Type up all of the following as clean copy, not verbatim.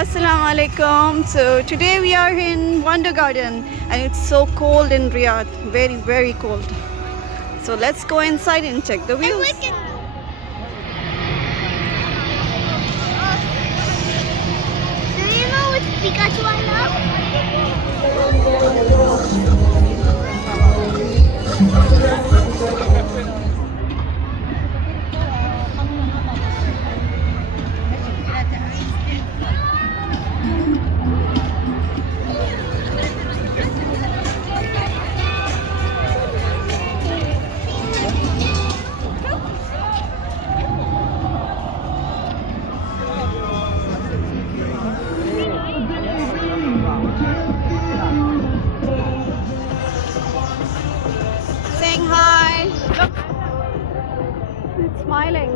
Assalamu alaikum. So today we are in Wonder Garden and it's so cold in Riyadh. Very, very cold. So let's go inside and check the views. Do you know which Pikachu I Saying hi. Look. It's smiling.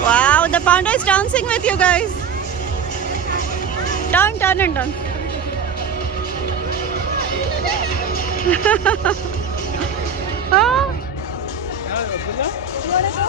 Wow, the panda is dancing with you guys. Turn, turn and turn. Ah. You wanna go?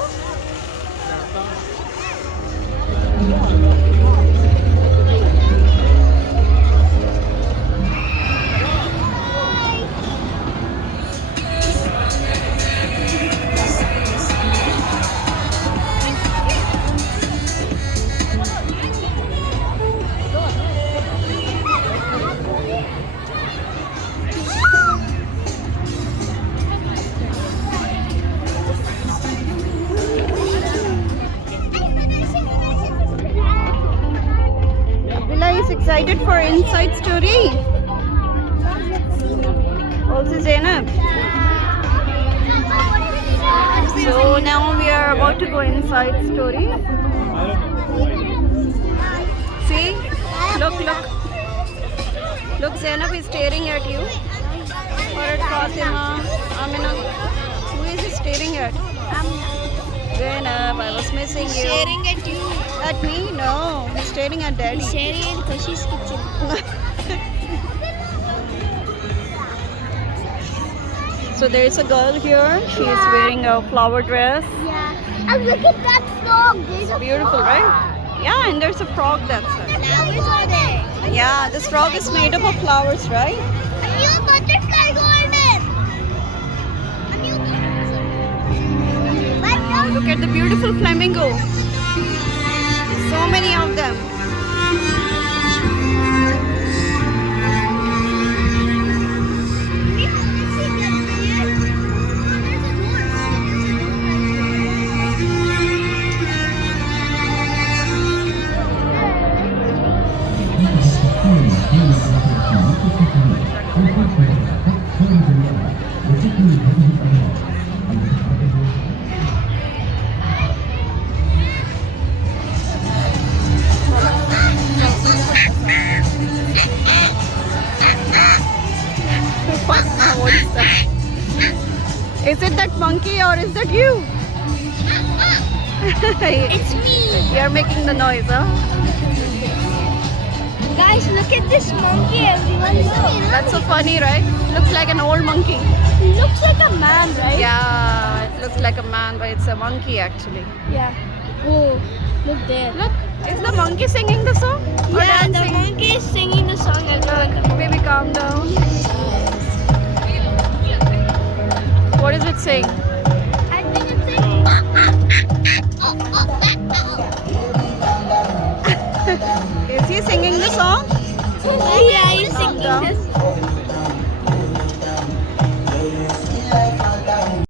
Villa is excited for Inside Story. Also Zainab. So now we are about to go Inside Story. See? Look, look. Look, Zainab is staring at you. Or at Fatima. Amina. Who is he staring at? Zainab, I was missing you. Staring at you. At me? No. He's staring at daddy. Staring at Kashi's kitchen. So there is a girl here. She is wearing a flower dress. Yeah. And look at that frog. There's a Beautiful, frog. right? Yeah, and there's a frog that's it. Flowers are there. Yeah, this frog is made up of flowers, right? A new butterfly garden. A new butterfly. Look at the beautiful flamingo. So many of them. What is that? Is it that monkey or is that you? It's me. You're making the noise, huh? Guys, look at this monkey, everyone. Look. That's so funny, right? Looks like an old monkey. It looks like a man, right? Yeah, it looks like a man, but it's a monkey actually. Yeah. Oh, look there. Look, is the monkey singing the song? Or Yeah, the dancing? monkey is singing the song, everyone. Baby, calm down. What is it saying?